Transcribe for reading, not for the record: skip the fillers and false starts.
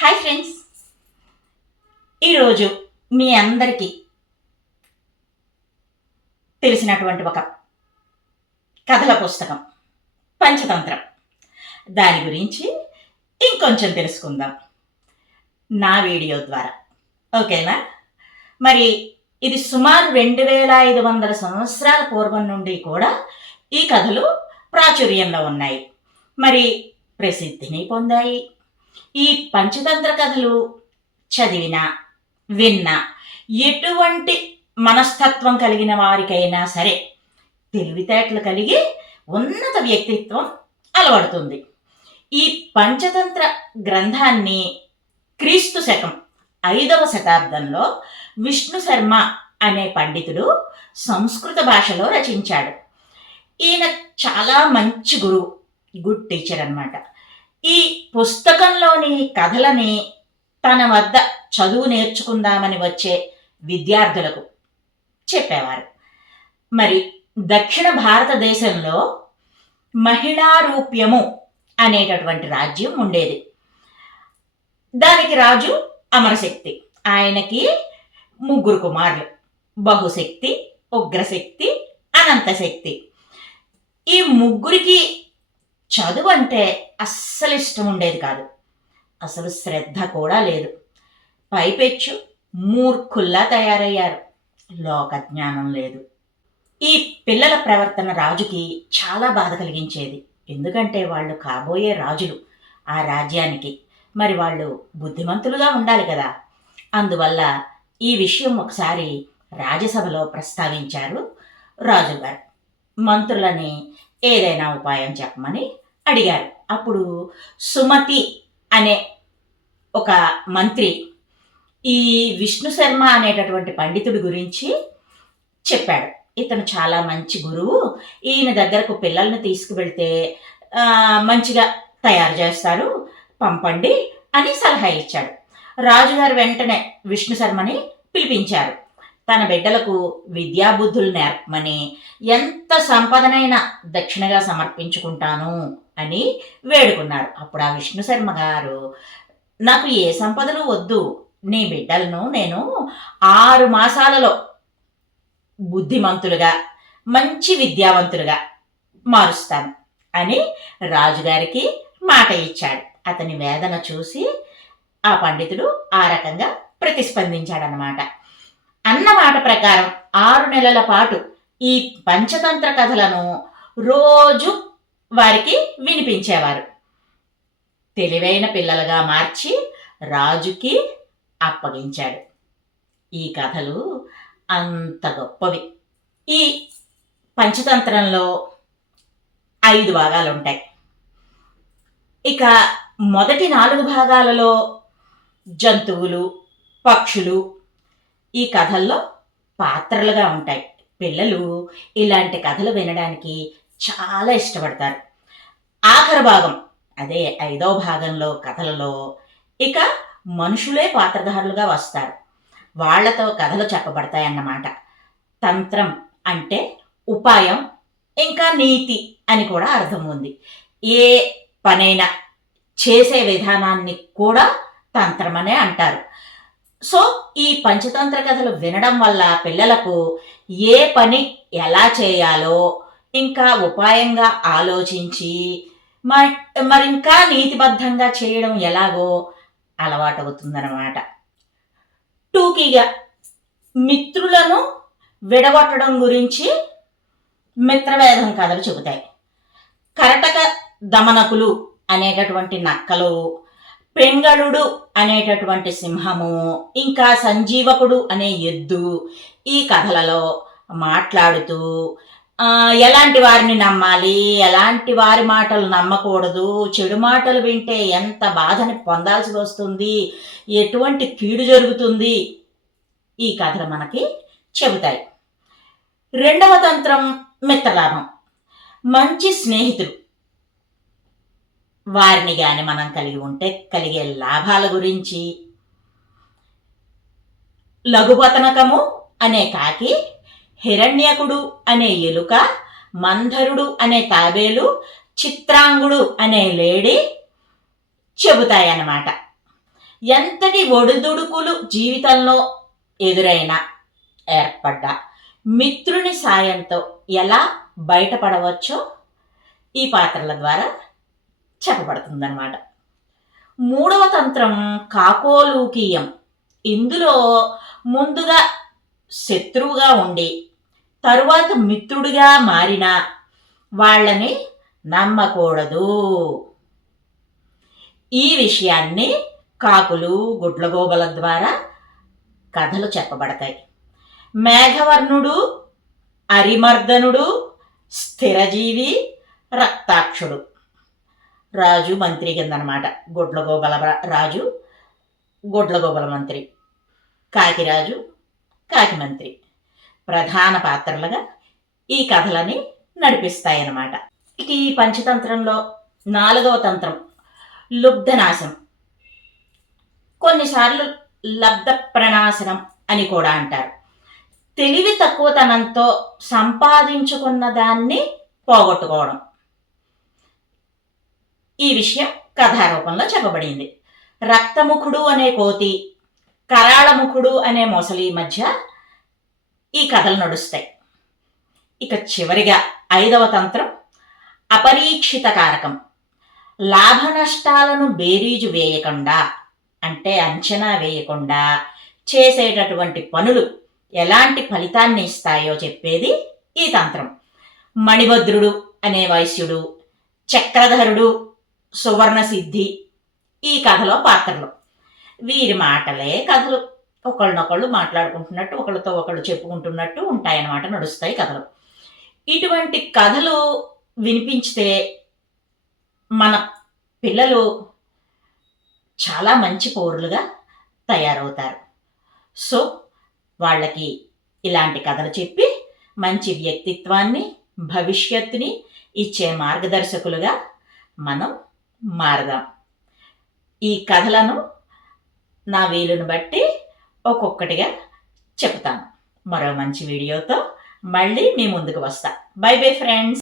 Hi friends, ఈరోజు మీ అందరికీ తెలిసినటువంటి ఒక కథల పుస్తకం పంచతంత్రం. దాని గురించి ఇంకొంచెం తెలుసుకుందాం నా వీడియో ద్వారా. ఓకేనా? మరి ఇది సుమారు 2500 సంవత్సరాల పూర్వం నుండి కూడా ఈ కథలు ప్రాచుర్యంలో ఉన్నాయి, మరి ప్రసిద్ధిని పొందాయి. ఈ పంచతంత్ర కథలు చదివినా విన్నా ఎటువంటి మనస్తత్వం కలిగిన వారికైనా సరే తెలివితేటలు కలిగి ఉన్నత వ్యక్తిత్వం అలవడుతుంది. ఈ పంచతంత్ర గ్రంథాన్ని క్రీస్తు శకం 5వ శతాబ్దంలో విష్ణు శర్మ అనే పండితుడు సంస్కృత భాషలో రచించాడు. ఈయన చాలా మంచి గురువు, గుడ్ టీచర్ అన్నమాట. ఈ పుస్తకంలోని కథలని తన వద్ద చదువు నేర్చుకుందామని వచ్చే విద్యార్థులకు చెప్పేవారు. మరి దక్షిణ భారతదేశంలో మహిళారూప్యము అనేటటువంటి రాజ్యం ఉండేది. దానికి రాజు అమరశక్తి. ఆయనకి 3 కుమారులు: బహుశక్తి, ఉగ్రశక్తి, అనంతశక్తి. ఈ ముగ్గురికి చదువు అంటే అస్సలు ఇష్టం ఉండేది కాదు, అసలు శ్రద్ధ కూడా లేదు. పైపెచ్చు మూర్ఖుల్లా తయారయ్యారు, లోకజ్ఞానం లేదు. ఈ పిల్లల ప్రవర్తన రాజుకి చాలా బాధ కలిగించేది. ఎందుకంటే వాళ్ళు కాబోయే రాజులు ఆ రాజ్యానికి, మరి వాళ్ళు బుద్ధిమంతులుగా ఉండాలి కదా. అందువల్ల ఈ విషయం ఒకసారి రాజ్యసభలో ప్రస్తావించారు రాజుగారు. మంత్రులని ఏదైనా ఉపాయం చెప్పమని అడిగారు. అప్పుడు సుమతి అనే ఒక మంత్రి ఈ విష్ణు శర్మ అనేటటువంటి పండితుడి గురించి చెప్పాడు. ఇతను చాలా మంచి గురువు, ఈయన దగ్గరకు పిల్లల్ని తీసుకువెళ్తే మంచిగా తయారు చేస్తారు, పంపండి అని సలహా ఇచ్చాడు. రాజుగారు వెంటనే విష్ణు శర్మని పిలిపించారు. తన బిడ్డలకు విద్యాబుద్ధులు నేర్పమని, ఎంత సంపదనైనా దక్షిణగా సమర్పించుకుంటాను అని వేడుకున్నారు. అప్పుడు ఆ విష్ణు శర్మ గారు, నాకు ఏ సంపదలు వద్దు, నీ బిడ్డలను నేను 6 మాసాలలో బుద్ధిమంతులుగా మంచి విద్యావంతులుగా మారుస్తాను అని రాజుగారికి మాట ఇచ్చాడు. అతని వేదన చూసి ఆ పండితుడు ఆ రకంగా ప్రతిస్పందించాడనమాట. అన్నమాట ప్రకారం 6 నెలల పాటు ఈ పంచతంత్ర కథలను రోజు వారికి వినిపించేవారు. తెలివైన పిల్లలుగా మార్చి రాజుకి అప్పగించాడు. ఈ కథలు అంత గొప్పవి. ఈ పంచతంత్రంలో 5 భాగాలు ఉంటాయి. ఇక మొదటి 4 భాగాలలో జంతువులు, పక్షులు ఈ కథల్లో పాత్రలుగా ఉంటాయి. పిల్లలు ఇలాంటి కథలు వినడానికి చాలా ఇష్టపడతారు. ఆఖరి భాగం, అదే 5వ భాగంలో కథలలో ఇక మనుషులే పాత్రధారులుగా వస్తారు. వాళ్లతో కథలు చెప్పబడతాయన్నమాట. తంత్రం అంటే ఉపాయం, ఇంకా నీతి అని కూడా అర్థం ఉంది. ఏ పనైనా చేసే విధానాన్ని కూడా తంత్రమనే అంటారు. సో ఈ పంచతంత్ర కథలు వినడం వల్ల పిల్లలకు ఏ పని ఎలా చేయాలో ఇంకా ఉపాయంగా ఆలోచించి మరింకా నీతిబద్ధంగా చేయడం ఎలాగో అలవాటవుతుందన్నమాట. టూకీగా మిత్రులను విడగొట్టడం గురించి మిత్రవేదం కథలు చెబుతాయి. కరటక దమనకులు అనేటటువంటి నక్కలు, పెంగళుడు అనేటటువంటి సింహము, ఇంకా సంజీవకుడు అనే ఎద్దు ఈ కథలలో మాట్లాడుతూ ఎలాంటి వారిని నమ్మాలి, ఎలాంటి వారి మాటలు నమ్మకూడదు, చెడు మాటలు వింటే ఎంత బాధని పొందాల్సి వస్తుంది, ఎటువంటి కీడు జరుగుతుంది, ఈ కథలు మనకి చెబుతాయి. 2వ తంత్రం మిత్రలాభం. మంచి స్నేహితులు వారిని గాని మనం కలిగి ఉంటే కలిగే లాభాల గురించి, లఘుపతనకము అనే కాకి, హిరణ్యకుడు అనే ఎలుక, మంధరుడు అనే తాబేలు, చిత్రాంగుడు అనే లేడి చెబుతాయన్నమాట. ఎంతటి ఒడిదుడుకులు జీవితంలో ఎదురైనా ఏర్పడ్డ మిత్రుని సాయంతో ఎలా బయటపడవచ్చో ఈ పాత్రల ద్వారా చెప్పబడుతుందన్నమాట. మూడవ తంత్రం కాకోలూకీయం. ఇందులో ముందుగా శత్రువుగా ఉండి తరువాత మిత్రుడిగా మారిన వాళ్ళని నమ్మకూడదు. ఈ విషయాన్ని కాకులు, గుడ్లగోబల ద్వారా కథలు చెప్పబడతాయి. మేఘవర్ణుడు, అరిమర్దనుడు, స్థిరజీవి, రక్తాక్షుడు. రాజు మంత్రి కిందనమాట. గుడ్లగోబల రాజు, గుడ్లగోబల మంత్రి. కాకిరాజు, కాకి మంత్రి ప్రధాన పాత్రలుగా ఈ కథలని నడిపిస్తాయన్నమాట. ఈ పంచతంత్రంలో 4వ తంత్రం లుబ్ధనాశనం. కొన్నిసార్లు లబ్ధ ప్రణాశనం అని కూడా అంటారు. తెలివి తక్కువతనంతో సంపాదించుకున్న దాన్ని పోగొట్టుకోవడం. ఈ విషయం కథారూపంలో చెప్పబడింది. రక్తముఖుడు అనే కోతి, కరాళముఖుడు అనే మొసలి మధ్య ఈ కథలు నడుస్తాయి. ఇక చివరిగా 5వ తంత్రం అపరీక్షిత కారకం. లాభ నష్టాలను బేరీజు వేయకుండా, అంటే అంచనా వేయకుండా చేసేటటువంటి పనులు ఎలాంటి ఫలితాన్ని ఇస్తాయో చెప్పేది ఈ తంత్రం. మణిభద్రుడు అనే వైశ్యుడు, చక్రధరుడు, సువర్ణ సిద్ధి ఈ కథలో పాత్రలు. వీరి మాటలే కథలు. ఒకళ్ళనొకళ్ళు మాట్లాడుకుంటున్నట్టు, ఒకళ్ళతో ఒకళ్ళు చెప్పుకుంటున్నట్టు ఉంటాయన్నమాట, నడుస్తాయి కథలు. ఇటువంటి కథలు వినిపించితే మన పిల్లలు చాలా మంచి పౌరులుగా తయారవుతారు. సో వాళ్ళకి ఇలాంటి కథలు చెప్పి మంచి వ్యక్తిత్వాన్ని, భవిష్యత్తుని ఇచ్చే మార్గదర్శకులుగా మనం మారదాం. ఈ కథలను నా వీలును బట్టి ఒక్కొక్కటిగా చెప్తాను. మరో మంచి వీడియోతో మళ్ళీ మీ ముందుకు వస్తా. By bye friends.